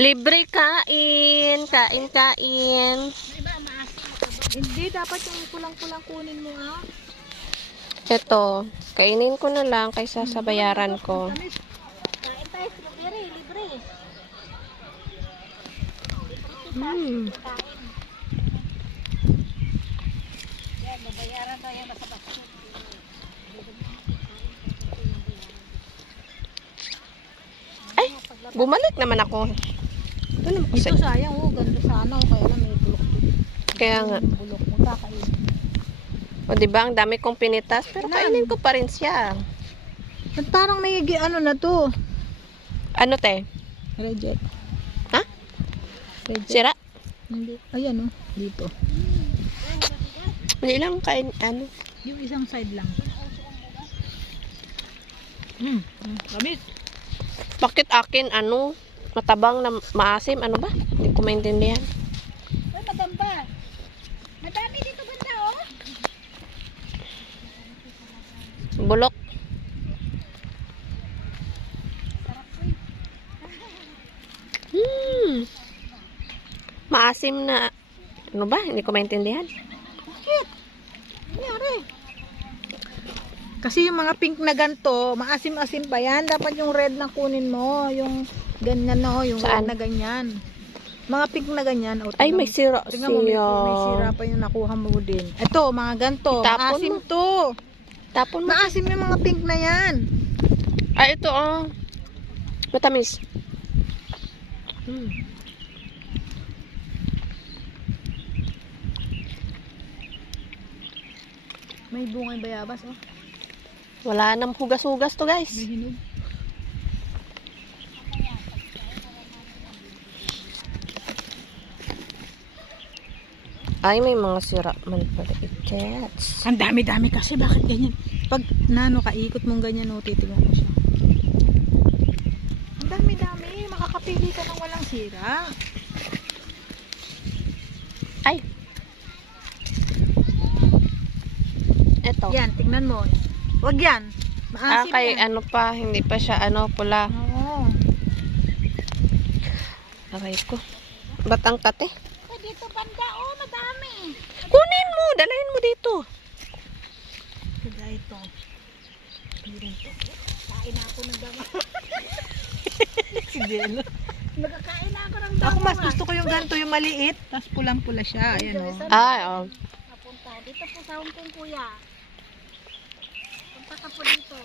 Libre kain. Kain, kain. Hindi, dapat yung pulang-pulang kunin mo ah. Ito, kainin ko na lang kaysa sa bayaran ko. Kain tayo, strawberry, libre. Hmm. Yan, babayaran tayo yung nasa basket. Ay, bumalik naman ako. Ito naman kasi. Ito sayang, oh, ganda sana. Kaya lang may bulok. Kaya nga. Yung bulok mo, kakain. O, diba? Ang dami kong pinitas. Pero kainin ko pa rin siya. At parang may ano na to. Ano, te? Reject. Ha? Reject. Sira? Hindi. Ayan oh, dito. Hindi lang kain, ano. Yung isang side lang. Kamis. Bakit akin, ano, matabang na maasim? Ano ba? Hindi ko maintindihan. Uy, maganda. Madami dito ganda oh. Bulok. Maasim na, ano ba? Hindi ko maintindihan. Bakit? Nangyari? Kasi yung mga pink na ganto, maasim-asim pa yan. Dapat yung red na kunin mo. Yung ganyan no, yung Saan? red na ganyan. Mga pink na ganyan. O, Ay, may sira. tingnan mo, may sira pa yung nakuha mo din. Ito, mga ganto. Itapon Maasim mo. to. Tapon mo. Maasim yung mga pink na yan. Ay, ito, oh. Matamis. May bungay bayabas oh. Wala nang hugas-hugas to, guys. May hinog. Ay, may mga sira man pala. Ikets. Ang dami-dami kasi. Bakit ganyan? Pag nano ka, ikot mong ganyan o, titignan mo siya. Ang dami-dami. Makakapili ka ng walang sira. Ay. Ito. Yan, tignan mo. Wag yan. Ah, Maasim kay yan. ano pa. Hindi pa siya, ano, pula. Oo. Aray ko. Ba't ang kate? Dito banda, oh, madami. Kunin mo. Dalahin mo dito. Kaya ito. Pirin to. Kain na ako ng dama. Si Jello. Nagkakain na ako ng dama. Ako mas gusto ko yung ganito, yung maliit. Tapos pulang-pula siya. Ayan o. Ay, oh. Napunta. Dito po sa Hong Kong, kuya. Punta ka po dito.